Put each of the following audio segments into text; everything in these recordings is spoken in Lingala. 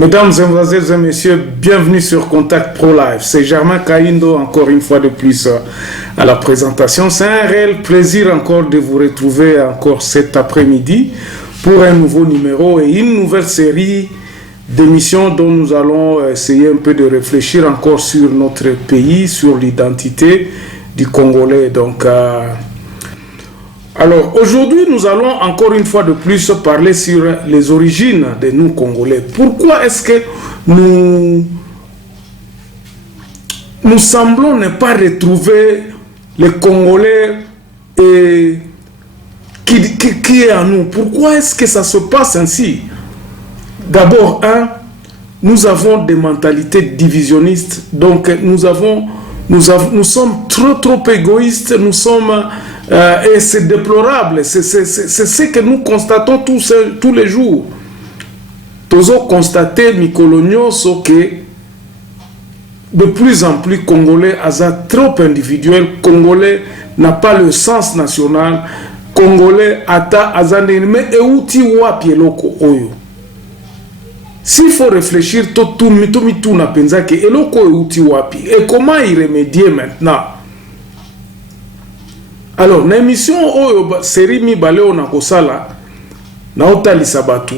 Mesdames, et messieurs, bienvenue sur Contact Pro Live. C'est Germain Kaindo, encore une fois de plus, à la présentation. C'est un réel plaisir encore de vous retrouver encore cet après-midi pour un nouveau numéro et une nouvelle série d'émissions dont nous allons essayer un peu de réfléchir encore sur notre pays, sur l'identité du Congolais. Donc, alors, aujourd'hui, nous allons encore une fois de plus parler sur les origines de nous Congolais. Pourquoi est-ce que nous semblons ne pas retrouver les Congolais qui est en nous? Pourquoi est-ce que ça se passe ainsi? D'abord, nous avons des mentalités divisionnistes. Donc, nous sommes trop égoïstes. Nous sommes... et c'est déplorable, c'est ce que nous constatons tous les jours. Nous avons constaté, Mikolonioso, que de plus en plus Congolais sont trop individuels. Congolais n'a pas le sens national. Congolais ata azandeni mais euti wapi eloko oyo. S'il faut réfléchir, tout na penza que eloko euti wapi. Et comment y remédier maintenant? Alors, dans l'émission, série Mibale on a kosala, na otalisa batu,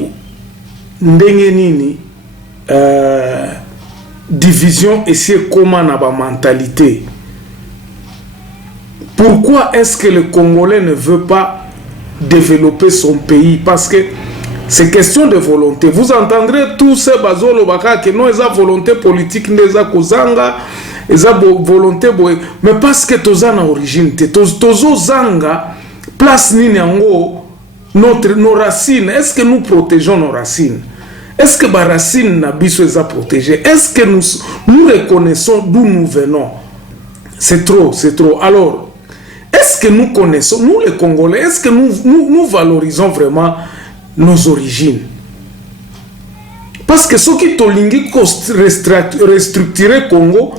ndenge nini, division et c'est comment na ba mentalité. Pourquoi est-ce que le Congolais ne veut pas développer son pays? Parce que c'est question de volonté. Vous entendrez tous ces bazolo baka que non, ils ont volonté politique, ils ont kozanga. Eza volonté boy, mais parce que toza na origine tozo zanga place nini yango nos racines. Est-ce que nous protégeons nos racines? Est-ce que ba racines na biso eza protégées? Est-ce que nous reconnaissons d'où nous venons? C'est trop. Alors, est-ce que nous connaissons, nous les Congolais, est-ce que nous valorisons vraiment nos origines? Parce que ceux qui tolingi restructurer Congo,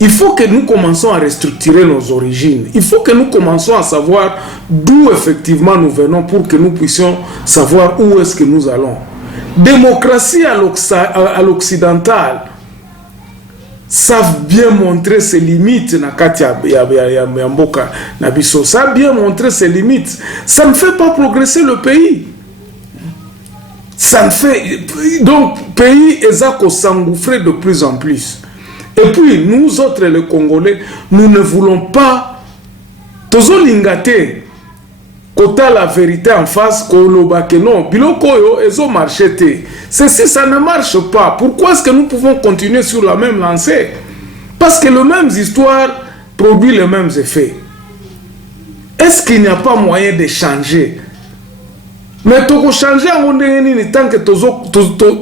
il faut que nous commençons à restructurer nos origines. Il faut que nous commençons à savoir d'où effectivement nous venons pour que nous puissions savoir où est-ce que nous allons. Démocratie à l'occidental savent bien montrer ses limites. Ça a bien montré ses limites. Ça ne fait pas progresser le pays. Ça ne fait... Donc, le pays est s'engouffrer de plus en plus. Et puis, nous autres, les Congolais, nous ne voulons pas... Tozo lingate, kota la vérité en face, kolobake non, biloko yo, ezo marchete. Ceci, ça ne marche pas. Pourquoi est-ce que nous pouvons continuer sur la même lancée? Parce que les mêmes histoires produisent les mêmes effets. Est-ce qu'il n'y a pas moyen de changer? Mais pour changer tant que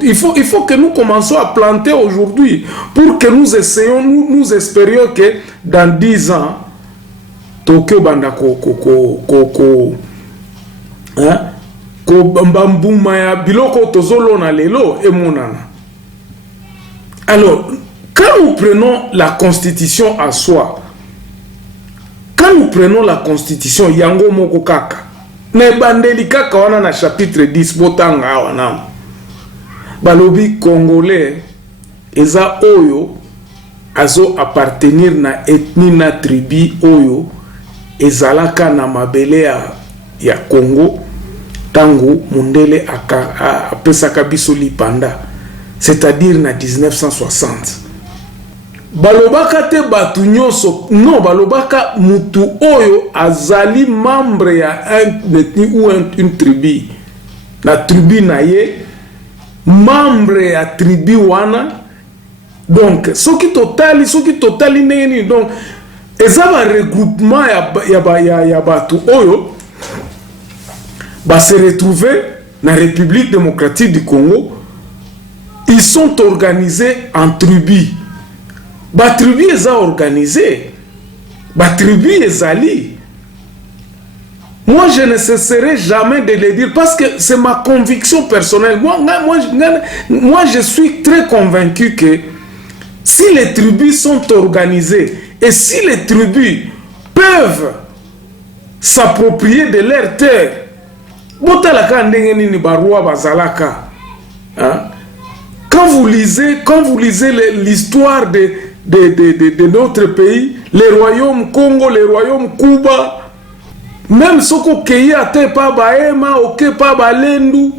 il faut que nous commençons à planter aujourd'hui pour que nous essayions, nous espérions que dans 10 ans, Tokyo banda alors, quand nous prenons la constitution à soi, quand nous prenons la constitution, yango moko kaka, ne bandeli kaka wana na chapitre 10 botanga wana balobi Congolais eza oyo azo appartenir na ethnie na tribu oyo ezalaka na mabele ya Congo tango mundele apesaka biso lipanda, c'est-à-dire na 1960. Balobaka te batu nyonso, non, balobaka mutu oyo azali membre ya un ethnie ou une tribu. La tribu na ye, membre ya tribu wana. Donc, ce qui totali neni, donc, ezaba regroupement ya batu oyo, ba se retrouver na République démocratique du Congo. Ils sont organisés en tribus. La tribu est organisée. La tribu est alliée. Moi, je ne cesserai jamais de le dire parce que c'est ma conviction personnelle. Moi, je suis très convaincu que si les tribus sont organisées et si les tribus peuvent s'approprier de leurs terres, quand vous quand vous lisez l'histoire de notre pays, les royaumes Congo, les royaumes Cuba, même ce qu'on cueille à te pas Baema, ok pas Balendu,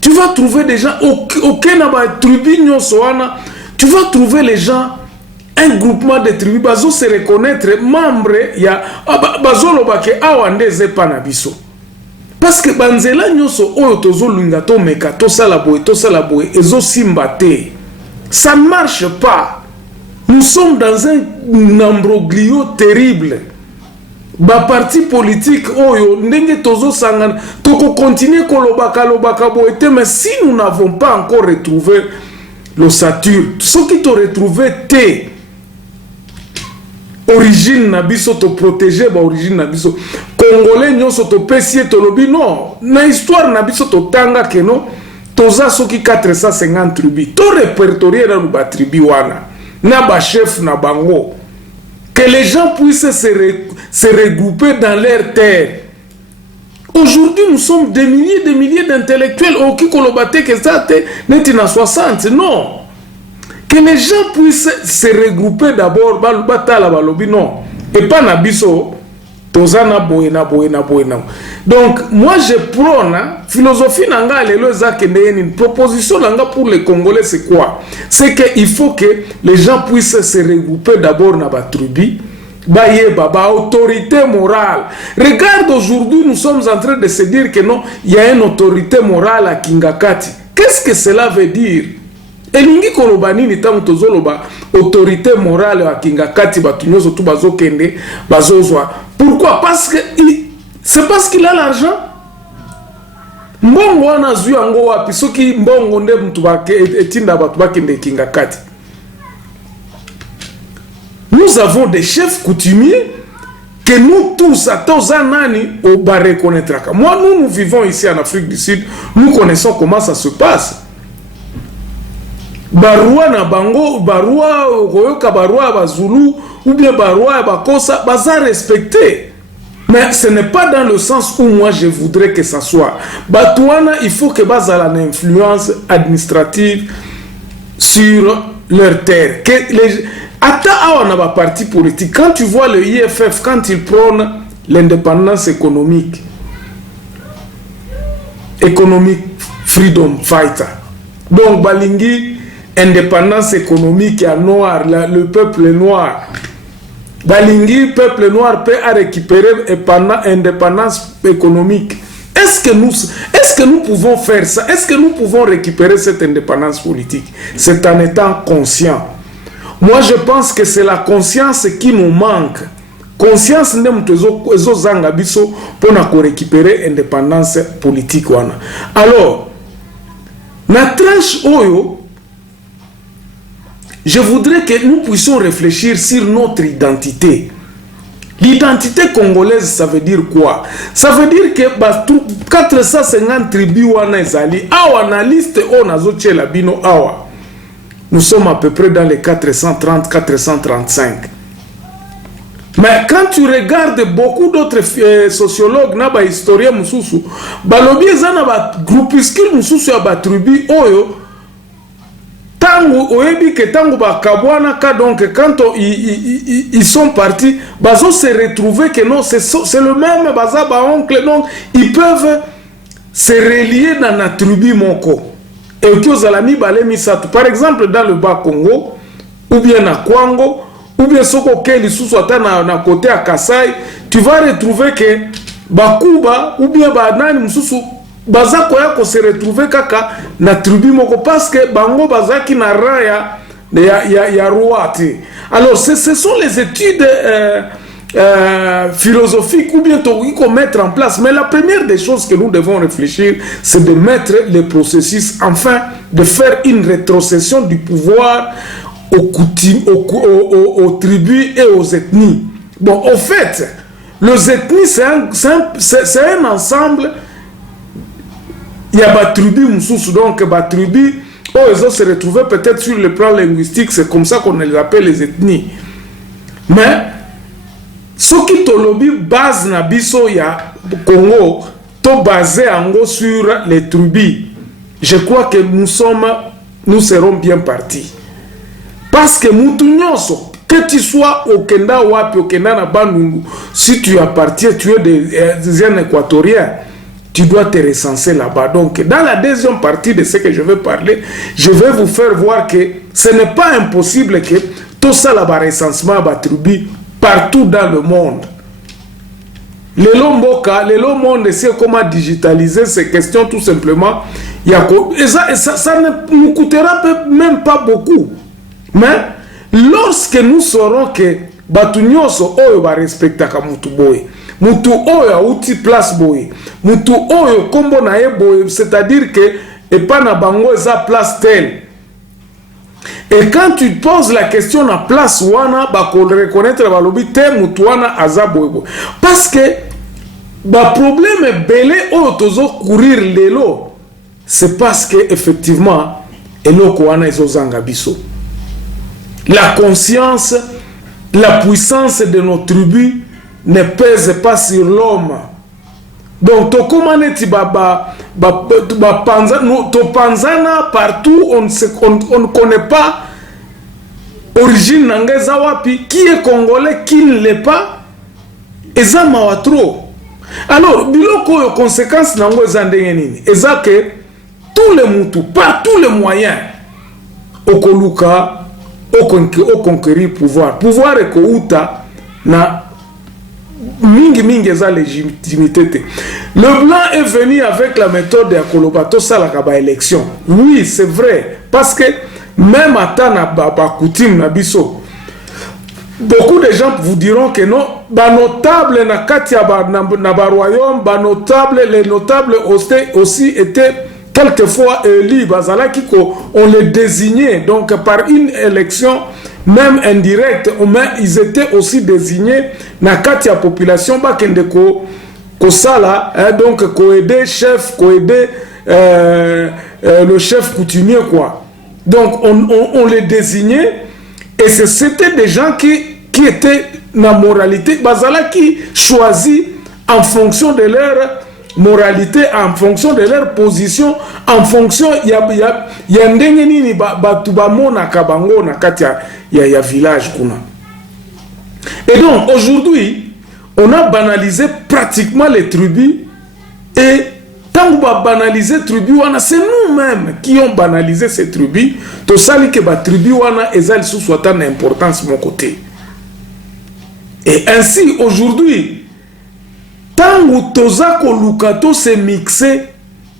tu vas trouver des gens, ok na ba tribu soana, tu vas trouver les gens, un groupement de tribus, bazo se reconnaître membre, il y a bazo lobake awandeze panabiso. Parce que banzela nyoso oyo tozo lunga to meka to salaboe ezo simbate. Ça ne marche pas. Nous sommes dans un imbroglio terrible. Ba parti politique oyo ndenge tozo sangana toko continuer kolobaka boete, mais si nous n'avons pas encore retrouvé l'ossature, ce qui t'a retrouvé te origine na biso to protéger ba origine na biso congolais nyonso to pesie to lobi non na histoire na biso to tanga ke no toza soki 450 tribus to répertorier na ba tribu wana na ba chef na bango, que les gens puissent se regrouper dans leur terre. Aujourd'hui nous sommes des milliers d'intellectuels au ki kolobate que ça te neti na 60, non. Que les gens puissent se regrouper d'abord, non, et pas nabiso, tozana boena. Donc, moi je prône, philosophie nanga lelo une proposition nanga pour les Congolais, c'est quoi? C'est qu'il faut que les gens puissent se regrouper d'abord dans la tribu, autorité morale. Regarde, aujourd'hui, nous sommes en train de se dire que non, il y a une autorité morale à Kingakati. Qu'est-ce que cela veut dire? Elingi kolobani ni tango tozoloba autorité morale à Kingakati batunyozo tu bazokende bazozwa. Pourquoi? Parce que c'est parce qu'il a l'argent. Mbongo wana zui ango wapi soki mbongo nde mtu bake etinda batu bakende Kingakati. Nous avons des chefs coutumiers que nous tous, à Tozanani, on va reconnaître. Moi, nous vivons ici en Afrique du Sud, nous connaissons comment ça se passe. Barua na bango, barua koyoka barua bazulu ou bien barua bakosa baza respecté. Mais ce n'est pas dans le sens où moi je voudrais que ça soit. Batouana, il faut que bazala une influence administrative sur leur terre. Que les Ata parti politique, quand tu vois le IFF, quand il prône l'indépendance économique, freedom fighter, donc Balingi, indépendance économique à noir, le peuple noir, Balingi, peuple noir peut récupérer indépendance économique. Est-ce que nous pouvons faire ça? Est-ce que nous pouvons récupérer cette indépendance politique? C'est en étant conscient. Moi, je pense que c'est la conscience qui nous manque. Conscience n'est pas pour récupérer l'indépendance politique. Alors, la tranche Oyo, je voudrais que nous puissions réfléchir sur notre identité. L'identité congolaise, ça veut dire quoi? Ça veut dire que 450 tribus wana ezali, awa na liste on a zoche la bino awa. Nous sommes à peu près dans les 430-435. Mais quand tu regardes beaucoup d'autres sociologues, naba historiens mususu, balobi ezana ba groupuscule mususu ya ba tribu oyo, tangu oyebi ke tangu ba kabwana ka, donc quand ils sont partis, bazo se retrouver que non, c'est le même baza ba oncle, donc ils peuvent se relier dans la tribu moko. Par exemple, dans le Bas-Congo, ou bien à Kwango, ou bien Soko Keli Souswata na côté à Kasai, tu vas retrouver que Bakuba, ou bien Banani Moussou, Bazako yako se retrouver kaka na tribu moko, parce que Bango Bazaki na raya ya Rouati. Alors, ce sont les études philosophique ou bien il faut mettre en place. Mais la première des choses que nous devons réfléchir, c'est de mettre les processus, enfin de faire une rétrocession du pouvoir aux tribus et aux ethnies. Bon, au fait, les ethnies, c'est un ensemble. Il y a des tribus, donc des tribus, ils ont se retrouvé peut-être sur le plan linguistique, c'est comme ça qu'on les appelle les ethnies. Mais ce qui tolobi base na biso ya Congo, to basé ango sur les tribus. Je crois que nous sommes nous serons bien partis. Parce que Moutounyoso, que tu sois au Kenda ou au Kenda na Bandungu, si tu appartiens, tu es des Équatoriens, tu dois te recenser là-bas. Donc, dans la deuxième partie de ce que je vais parler, je vais vous faire voir que ce n'est pas impossible que tout ça, le recensement va tribu partout dans le monde. Le monde sait comment digitaliser ces questions tout simplement. Et ça ne nous coûtera même pas beaucoup. Mais lorsque nous saurons que Batunyoso Oyo va respecter Kamutu Boy, Mutu Oyo a outil place Boy, Mutu Oyo Kombo Nae Boy, c'est-à-dire que et pas na bango eza place telle. Et quand tu poses la question à place wana, ba ko reconnaître ba lobi te mutu wana aza boy. Parce que ba problème est belé oyo tozo courir lelo, c'est parce que effectivement eloko wana ezozanga biso. La conscience, la puissance de nos tribus ne pèse pas sur l'homme. Donc, to komaneti panzana partout, on ne connaît pas origine nangeza wapi, qui est congolais, qui ne l'est pas, eza mawatro. Alors, biloko yo conséquence nango eza ndenge nini? Eza que tous les mutu, par tous les moyens, okoluka au conquérir pouvoir. Pouvoir est kouta na mingi eza légitimité. Le blanc est venu avec la méthode de Kolobato Salakaba élection. Oui, c'est vrai. Parce que même à Tana coutume na biso, beaucoup de gens vous diront que non, notable na katia na royaume, les notables aussi étaient quelquefois élus, on les désignait, donc par une élection, même indirecte, ils étaient aussi désignés dans la population, donc coaider chef, coaider le chef coutumier, quoi. Donc on les désignait, et c'était des gens qui étaient dans la moralité, qui choisit en fonction de leur moralité, en fonction de leur position, en fonction ya ndenge nini batu bamona kabango na kati ya village kuna. Et donc aujourd'hui on a banalisé pratiquement les tribus, et tant qu'on va banaliser les tribus, c'est nous-mêmes qui ont banalisé ces tribus. Tout ça que les tribus wana ezali sous une importance mon côté. Et ainsi aujourd'hui, tant que Tozako Lukato s'est mixé,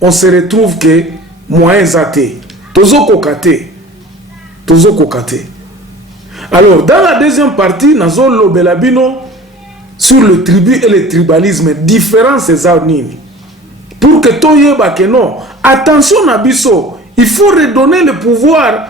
on se retrouve que moyens athées. Tozoko kate. Alors, dans la deuxième partie, Nazo Lobelabino sur le tribu et le tribalisme, différence des nini. Pour que Toyeba que non, attention Nabiso, il faut redonner le pouvoir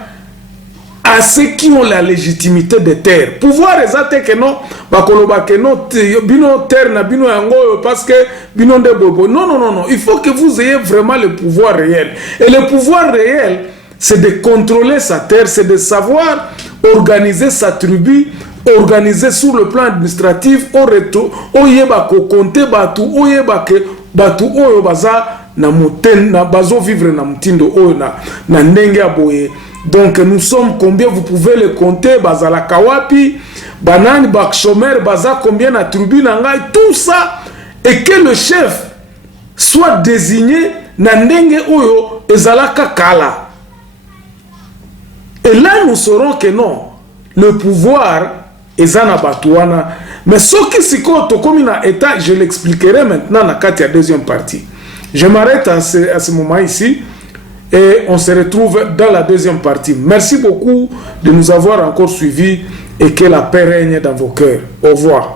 à ceux qui ont la légitimité de terre. Pouvoir exact que non, bakoloba que non, bino terre na bino yango parce que bino de bobo. Non, il faut que vous ayez vraiment le pouvoir réel. Et le pouvoir réel, c'est de contrôler sa terre, c'est de savoir organiser sa tribu, organiser sur le plan administratif, au retour, oyeba ko compter batu, oyeba ke batu oyo baza na moten na bazo vivre na mtindo oyo na ndenge aboye. Donc nous sommes combien, vous pouvez le compter, bazala kawapi, banani bakchomer, baza combien na tribu nangai, tout ça, et que le chef soit désigné na ndenge oyo ezalaka kala. Et là nous saurons que non, le pouvoir ezana batuana, mais ce qui siko tokomi na état, je l'expliquerai maintenant na katia deuxième partie. Je m'arrête à ce moment ici. Et on se retrouve dans la deuxième partie. Merci beaucoup de nous avoir encore suivis et que la paix règne dans vos cœurs. Au revoir.